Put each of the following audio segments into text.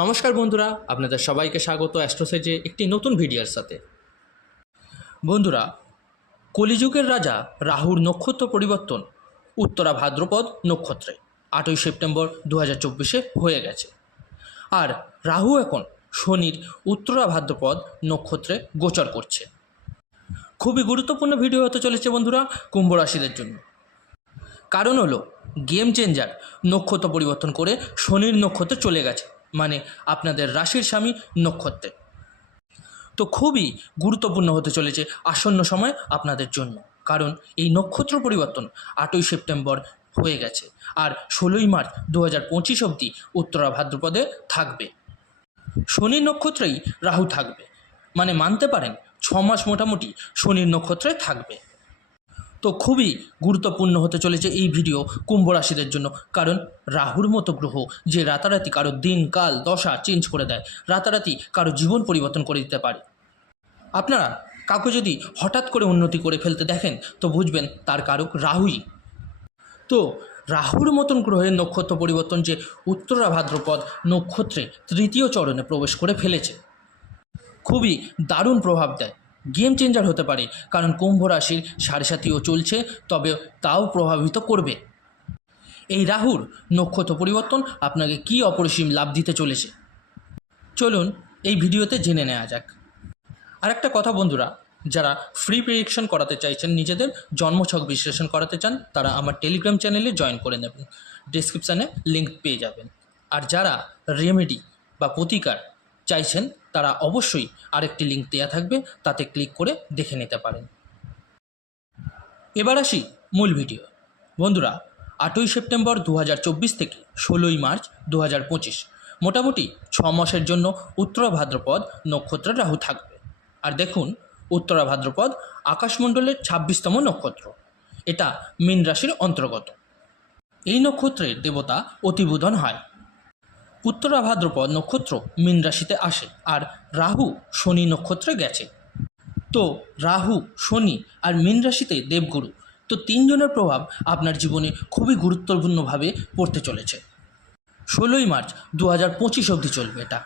নমস্কার বন্ধুরা, আপনাদের সবাইকে স্বাগত অ্যাস্ট্রোসেজে একটি নতুন ভিডিওর সাথে। বন্ধুরা, কলিযুগের রাজা রাহুর নক্ষত্র পরিবর্তন উত্তরা ভাদ্রপদ নক্ষত্রে 8ই সেপ্টেম্বর 2024 হয়ে গেছে। আর রাহু এখন শনির উত্তরা ভাদ্রপদ নক্ষত্রে গোচর করছে। খুবই গুরুত্বপূর্ণ ভিডিও হতে চলেছে বন্ধুরা কুম্ভ রাশিদের জন্য। কারণ হলো গেম চেঞ্জার নক্ষত্র পরিবর্তন করে শনির নক্ষত্রে চলে গেছে, মানে আপনাদের রাশির স্বামী নক্ষত্রে। তো খুবই গুরুত্বপূর্ণ হতে চলেছে আসন্ন সময় আপনাদের জন্য, কারণ এই নক্ষত্র পরিবর্তন 8ই সেপ্টেম্বর হয়ে গেছে আর 16ই মার্চ 2025 অবধি উত্তরা ভাদ্রপদে থাকবে। শনি নক্ষত্রেই রাহু থাকবে, মানে মানতে পারেন 6 মাস মোটামুটি শনির নক্ষত্রে থাকবে। তো খুবই গুরুত্বপূর্ণ হতে চলেছে এই ভিডিও কুম্ভ রাশিদের জন্য, কারণ রাহুর মতো গ্রহ যে রাতারাতি কারো দিন কাল দশা চেঞ্জ করে দেয়, রাতারাতি কারো জীবন পরিবর্তন করে দিতে পারে। আপনারা কাউকে যদি হঠাৎ করে উন্নতি করে ফেলতে দেখেন তো বুঝবেন তার কারক রাহুই। তো রাহুর মতন গ্রহের নক্ষত্র পরিবর্তন যে উত্তরা ভাদ্রপদ নক্ষত্রে তৃতীয় চরণে প্রবেশ করে ফেলেছে, খুবই দারুণ প্রভাব দেয়, গেম চেঞ্জার হতে পারে। কারণ কুম্ভ রাশির 7.5ও চলছে, তবে তাও প্রভাবিত করবে। এই রাহুর নক্ষত্র পরিবর্তন আপনাকে কী অপরিসীম লাভ দিতে চলেছে, চলুন এই ভিডিওতে জেনে নেওয়া যাক। আর একটা কথা বন্ধুরা, যারা ফ্রি প্রেডিকশন করাতে চাইছেন, নিজেদের জন্মছক বিশ্লেষণ করাতে চান, তারা আমার টেলিগ্রাম চ্যানেলে জয়েন করে নেবেন, ডেসক্রিপশানে লিঙ্ক পেয়ে যাবেন। আর যারা রেমেডি বা প্রতিকার চাইছেন তারা অবশ্যই আরেকটি লিঙ্ক দেওয়া থাকবে, তাতে ক্লিক করে দেখে নিতে পারেন। এবার আসি মূল ভিডিও। বন্ধুরা, 8ই সেপ্টেম্বর 2024 থেকে 16ই মার্চ 2025 মোটামুটি 6 মাসের জন্য উত্তরা ভাদ্রপদ নক্ষত্রে রাহু থাকবে। আর দেখুন, উত্তরা ভাদ্রপদ আকাশমণ্ডলের 26তম নক্ষত্র, এটা মীন রাশির অন্তর্গত। এই নক্ষত্রের দেবতা অতিবোধন হয়। উত্তরা ভাদ্রপদ নক্ষত্র মীন রাশিতে আসে, আর রাহু শনি নক্ষত্রে গেছে। তো রাহু, শনি আর মীন রাশিতে দেবগুরু, তো তিনজনের প্রভাব আপনার জীবনে খুবই গুরুত্বপূর্ণভাবে পড়তে চলেছে। 16ই মার্চ 2025 অবধি চলবে এটা।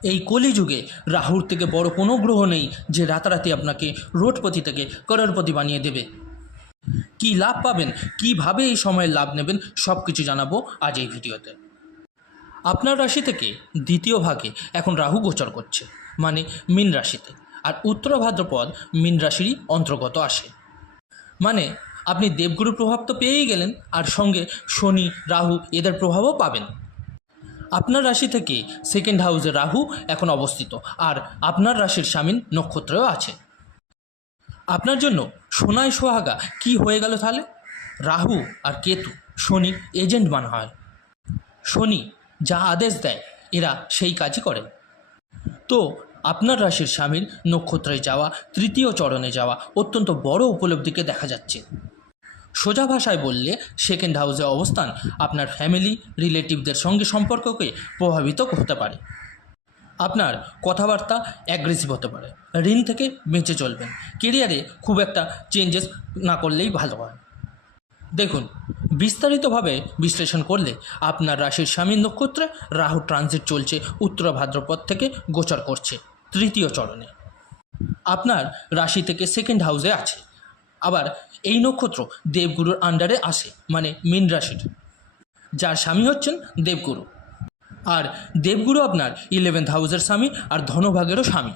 এই কলিযুগে রাহুর থেকে বড় কোনো গ্রহ নেই যে রাতারাতি আপনাকে রোডপতি থেকে করোড়পতি বানিয়ে দেবে। কী লাভ পাবেন, কীভাবে এই সময়ের লাভ নেবেন, সব কিছু জানাবো আজ এই ভিডিওতে। আপনার রাশি থেকে দ্বিতীয় ভাগে এখন রাহু গোচর করছে, মানে মীন রাশিতে। আর উত্তরা ভাদ্রপদ মীন রাশিরই অন্তর্গত আসে, মানে আপনি দেবগুরুর প্রভাব তো পেয়েই গেলেন, আর সঙ্গে শনি রাহু এদের প্রভাবও পাবেন। আপনার রাশি থেকে সেকেন্ড হাউসে রাহু এখন অবস্থিত, আর আপনার রাশির স্বামীন নক্ষত্রেও আছে। আপনার জন্য সোনায় সোহাগা কি হয়ে গেল তাহলে? রাহু আর কেতু শনির এজেন্ট মান হয়। শনি যা আদেশ দেয় এরা সেই কাজই করেন। তো আপনার রাশির স্বামীর নক্ষত্রে যাওয়া, তৃতীয় চরণে যাওয়া অত্যন্ত বড় উপলব্ধিকে দেখা যাচ্ছে। সোজা ভাষায় বললে সেকেন্ড হাউসে অবস্থান আপনার ফ্যামিলি রিলেটিভদের সঙ্গে সম্পর্ককে প্রভাবিত হতে পারে। আপনার কথাবার্তা অ্যাগ্রেসিভ হতে পারে, ঋণ থেকে বেঁচে চলবেন, কেরিয়ারে খুব একটা চেঞ্জেস না করলেই ভালো হয়। দেখুন, বিস্তারিতভাবে বিশ্লেষণ করলে আপনার রাশির স্বামীর নক্ষত্রে রাহু ট্রানজিট চলছে, উত্তরা ভাদ্রপদ থেকে গোচর করছে তৃতীয় চরণে। আপনার রাশি থেকে সেকেন্ড হাউসে আছে। আবার এই নক্ষত্র দেবগুরুর আন্ডারে আসে, মানে মীন রাশির, যার স্বামী হচ্ছেন দেবগুরু। আর দেবগুরু আপনার 11th হাউসের স্বামী আর ধনভাগেরও স্বামী।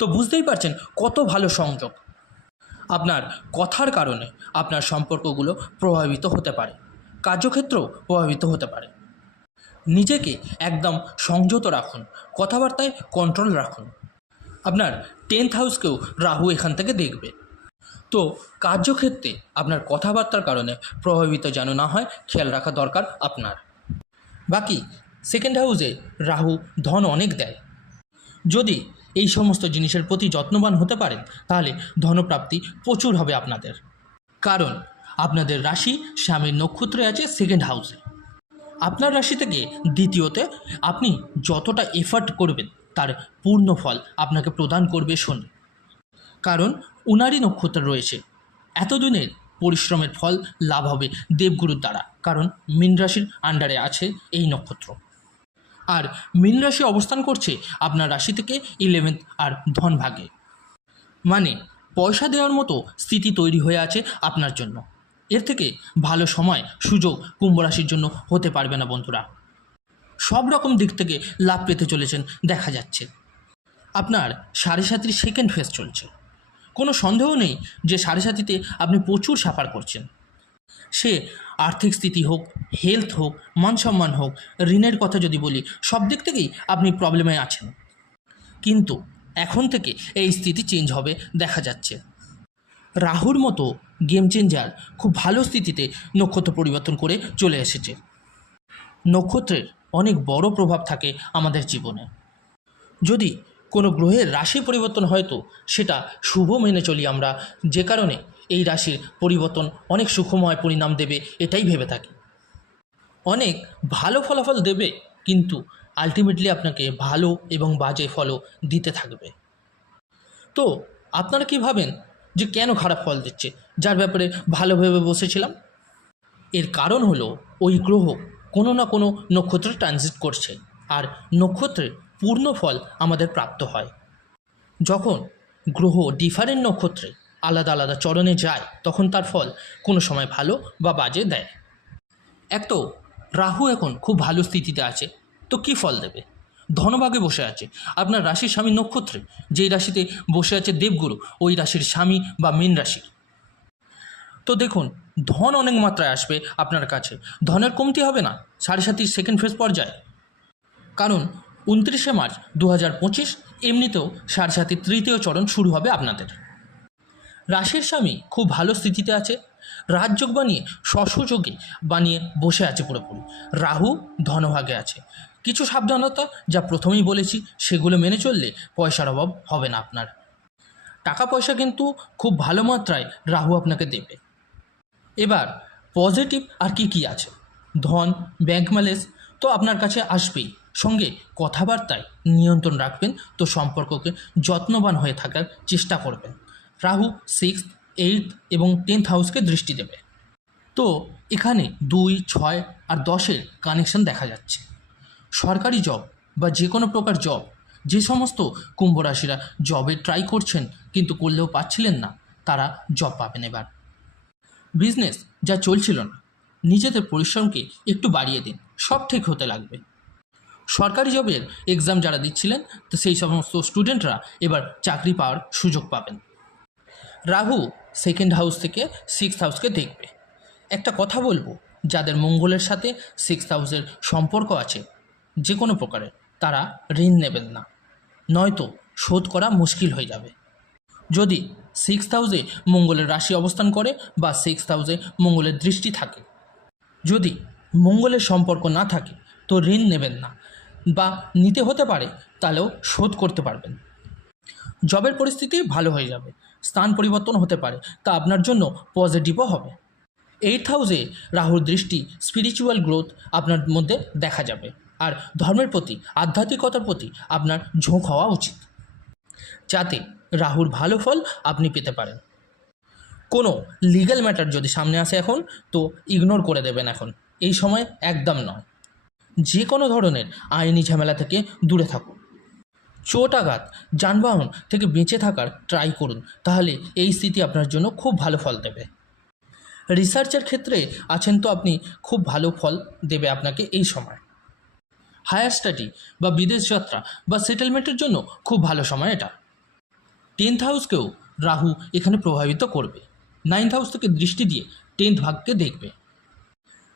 তো বুঝতেই পারছেন কত ভালো সংযোগ। আপনার কথার কারণে আপনার সম্পর্কগুলো প্রভাবিত হতে পারে, কার্যক্ষেত্রেও প্রভাবিত হতে পারে। নিজেকে একদম সংযত রাখুন, কথাবার্তায় কন্ট্রোল রাখুন। আপনার 10th হাউসকেও রাহু এখান থেকে দেখবে। তো কার্যক্ষেত্রে আপনার কথাবার্তার কারণে প্রভাবিত যেন না হয়, খেয়াল রাখা দরকার আপনার। বাকি সেকেন্ড হাউসে রাহু ধন অনেক দেয়। যদি এই সমস্ত জিনিসের প্রতি যত্নবান হতে পারেন তাহলে ধনপ্রাপ্তি প্রচুর হবে আপনাদের, কারণ আপনাদের রাশি স্বামীর নক্ষত্রে আছে সেকেন্ড হাউসে। আপনার রাশি থেকে দ্বিতীয়তে আপনি যতটা এফার্ট করবেন তার পূর্ণ ফল আপনাকে প্রদান করবে শনি, কারণ উনারই নক্ষত্র রয়েছে। এতদিনের পরিশ্রমের ফল লাভ হবে দেবগুরুর দ্বারা, কারণ মীন রাশির আন্ডারে আছে এই নক্ষত্র। আর মীন রাশি অবস্থান করছে আপনার রাশি থেকে 11th আর ধন ভাগে, মানে পয়সা দেওয়ার মতো স্থিতি তৈরি হয়ে আছে আপনার জন্য। এর থেকে ভালো সময় সুযোগ কুম্ভ রাশির জন্য হতে পারবে না বন্ধুরা। সব রকম দিক থেকে লাভ পেতে চলেছেন দেখা যাচ্ছে। আপনার সাড়ে সাতির সেকেন্ড ফেজ চলছে। কোনো সন্দেহ নেই যে সাড়ে সাতিতে আপনি প্রচুর সাফার করছেন। সে আর্থিক স্থিতি হোক, হেলথ হোক, মান সম্মান হোক, ঋণের কথা যদি বলি, সব দিক থেকেই আপনি প্রবলেমে আছেন। কিন্তু এখন থেকে এই স্থিতি চেঞ্জ হবে দেখা যাচ্ছে। রাহুর মতো গেম চেঞ্জার খুব ভালো স্থিতিতে নক্ষত্র পরিবর্তন করে চলে এসেছে। নক্ষত্রের অনেক বড় প্রভাব থাকে আমাদের জীবনে। যদি কোনো গ্রহের রাশি পরিবর্তন হয় তো সেটা শুভ মেনে চলি আমরা, যে কারণে এই রাশির পরিবর্তন অনেক সুখময় পরিণাম দেবে এটাই ভেবে থাকি। অনেক ভালো ফলাফল দেবে, কিন্তু আলটিমেটলি আপনাকে ভালো এবং বাজে ফলও দিতে থাকবে। তো আপনারা কি ভাবেন যে কেন খারাপ ফল দিচ্ছে, যার ব্যাপারে ভালো ভেবে বসেছিলাম? এর কারণ হলো ওই গ্রহ কোনো না কোনো নক্ষত্রে ট্রানজিট করছে, আর নক্ষত্রের পূর্ণ ফল আমাদের প্রাপ্ত হয়। যখন গ্রহ ডিফারেন্ট নক্ষত্রে আলাদা আলাদা চরণে যায় তখন তার ফল কোনো সময় ভালো বা বাজে দেয়। এক তো রাহু এখন খুব ভালো স্থিতিতে আছে, তো কী ফল দেবে? ধনভাগে বসে আছে আপনার রাশির স্বামী নক্ষত্রে, যেই রাশিতে বসে আছে দেবগুরু, ওই রাশির স্বামী বা মীন রাশি। তো দেখুন, ধন অনেক মাত্রায় আসবে আপনার কাছে, ধনের কমতি হবে না সাড়ে সাতির সেকেন্ড ফেজ পর্যায়ে। কারণ 29শে মার্চ 2025 এমনিতেও সাড়ে সাতির তৃতীয় চরণ শুরু হবে আপনাদের। রাশির স্বামী খুব ভালো স্থিতিতে আছে, রাজযোগ বানিয়ে শশযোগে বানিয়ে বসে আছে পুরোপুরি। রাহু ধনভাগে আছে। কিছু সাবধানতা যা প্রথমেই বলেছি সেগুলো মেনে চললে পয়সার অভাব হবে না আপনার। টাকা পয়সা কিন্তু খুব ভালো মাত্রায় রাহু আপনাকে দেবে। এবার পজিটিভ আর কি আছে? ধন, ব্যাংক ব্যালেন্স তো আপনার কাছে আসবেই, সঙ্গে কথাবার্তায় নিয়ন্ত্রণ রাখবেন, তো সম্পর্ককে যত্নবান হয়ে থাকার চেষ্টা করবেন। রাহু 6th, 8th এবং 10th হাউসকে দৃষ্টি দেবে। তো এখানে 2, 6 আর 10-এর কানেকশন দেখা যাচ্ছে। সরকারি জব বা যে কোনো প্রকার জব, যে সমস্ত কুম্ভ রাশিরা জবে ট্রাই করছেন কিন্তু করলেও পাচ্ছিলেন না, তারা জব পাবেন এবার। বিজনেস যা চলছিল না, নিজেদের পরিশ্রমকে একটু বাড়িয়ে দিন, সব ঠিক হতে লাগবে। সরকারি জবের এক্সাম যারা দিচ্ছিলেন, তো সেই সমস্ত স্টুডেন্টরা এবার চাকরি পাওয়ার সুযোগ পাবেন। রাহু সেকেন্ড হাউস থেকে 6th হাউসকে দেখবে। একটা কথা বলবো, যাদের মঙ্গলের সাথে 6th হাউসের সম্পর্ক আছে যে কোনো প্রকারে, তারা ঋণ নেবেন না, নয়তো শোধ করা মুশকিল হয়ে যাবে। যদি 6th হাউসে মঙ্গলের রাশি অবস্থান করে বা 6th হাউসে মঙ্গলের দৃষ্টি থাকে, যদি মঙ্গলের সম্পর্ক না থাকে তো ঋণ নেবেন না, বা নিতে হতে পারে তাহলেও শোধ করতে পারবেন। জবের পরিস্থিতি ভালো হয়ে যাবে, স্থান পরিবর্তন হতে পারে, তা আপনার জন্য পজিটিভও হবে। 8th হাউসে রাহুর দৃষ্টি, স্পিরিচুয়াল গ্রোথ আপনার মধ্যে দেখা যাবে, আর ধর্মের প্রতি, আধ্যাত্মিকতার প্রতি আপনার ঝোঁক হওয়া উচিত, যাতে রাহুর ভালো ফল আপনি পেতে পারেন। কোনো লিগ্যাল ম্যাটার যদি সামনে আসে এখন, তো ইগনোর করে দেবেন, এখন এই সময় একদম নয়। যে কোনো ধরনের আইনি ঝামেলা থেকে দূরে থাকুন। চোট আঘাত, যানবাহন থেকে বেঁচে থাকার ট্রাই করুন, তাহলে এই স্থিতি আপনার জন্য খুব ভালো ফল দেবে। রিসার্চের ক্ষেত্রে আছেন তো আপনি, খুব ভালো ফল দেবে আপনাকে এই সময়। হায়ার স্টাডি বা বিদেশ যাত্রা বা সেটেলমেন্টের জন্য খুব ভালো সময় এটা। 10th হাউসকেও রাহু এখানে প্রভাবিত করবে। 9th হাউস থেকে দৃষ্টি দিয়ে 10th ভাগকে দেখবে।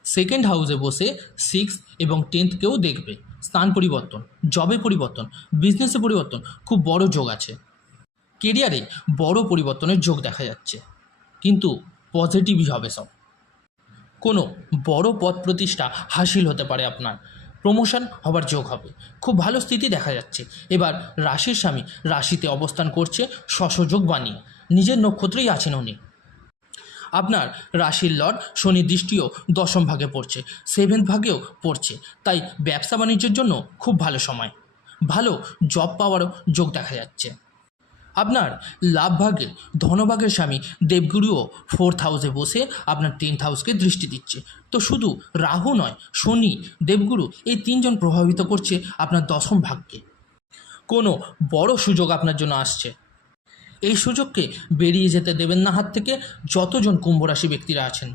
সেকেন্ড হাউসে বসে 6th এবং 10thকেও দেখবে। স্থান পরিবর্তন, জবে পরিবর্তন, বিজনেসে পরিবর্তন, খুব বড় যোগ আছে। কেরিয়ারে বড় পরিবর্তনের যোগ দেখা যাচ্ছে, কিন্তু পজিটিভই হবে সব। কোনো বড় পদ প্রতিষ্ঠা হাসিল হতে পারে আপনার, প্রমোশন হবার যোগ হবে, খুব ভালো স্থিতি দেখা যাচ্ছে। এবার রাশির স্বামী রাশিতে অবস্থান করছে শশযোগ বানিয়ে, নিজের নক্ষত্রেই আছেন উনি। আপনার রাশির লর্ড শনি দৃষ্টিও 10ম ভাগে পড়ছে, 7th ভাগেও পড়ছে, তাই ব্যবসা বাণিজ্যের জন্য খুব ভালো সময়, ভালো জব পাওয়ারও যোগ দেখা যাচ্ছে। আপনার লাভভাগে ধনভাগের স্বামী দেবগুরুও 4th হাউসে বসে আপনার 10th হাউসকে দৃষ্টি দিচ্ছে। তো শুধু রাহু নয়, শনি, দেবগুরু এই তিনজন প্রভাবিত করছে আপনার দশম ভাগ্যকে। কোনো বড় সুযোগ আপনার জন্য আসছে। এই সুযোগকে বেরিয়ে যেতে দেবেন না হাত থেকে যতজন কুম্ভ রাশি ব্যক্তিরা আছেন।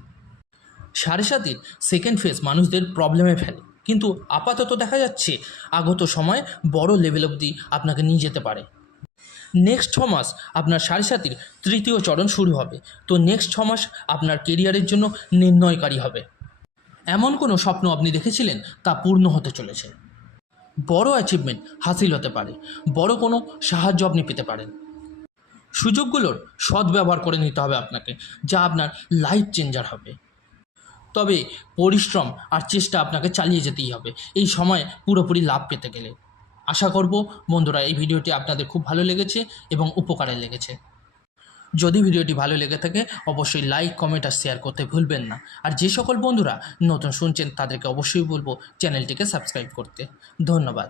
7.5-এর সেকেন্ড ফেজ মানুষদের প্রবলেমে ফেলে, কিন্তু আপাতত দেখা যাচ্ছে আগত সময় বড় লেভেল অবধি আপনাকে নিয়ে যেতে পারে। নেক্সট 6 মাস আপনার 7.5-এর তৃতীয় চরণ শুরু হবে। তো নেক্সট 6 মাস আপনার কেরিয়ারের জন্য নির্ণয়কারী হবে। এমন কোনো স্বপ্ন আপনি দেখেছিলেন তা পূর্ণ হতে চলেছে। বড় অ্যাচিভমেন্ট হাসিল হতে পারে, বড় কোনো সাহায্য আপনি পেতে পারেন। সুযোগগুলোর সদ্ব্যবহার করে নিতে হবে আপনাকে, যা আপনার লাইফ চেঞ্জার হবে। তবে পরিশ্রম আর চেষ্টা আপনাকে চালিয়ে যেতেই হবে এই সময়ে পুরোপুরি লাভ পেতে গেলে। আশা করব বন্ধুরা এই ভিডিওটি আপনাদের খুব ভালো লেগেছে এবং উপকারে লেগেছে। যদি ভিডিওটি ভালো লেগে থাকে অবশ্যই লাইক, কমেন্ট আর শেয়ার করতে ভুলবেন না। আর যে সকল বন্ধুরা নতুন শুনছেন তাদেরকে অবশ্যই বলবো চ্যানেলটিকে সাবস্ক্রাইব করতে। ধন্যবাদ।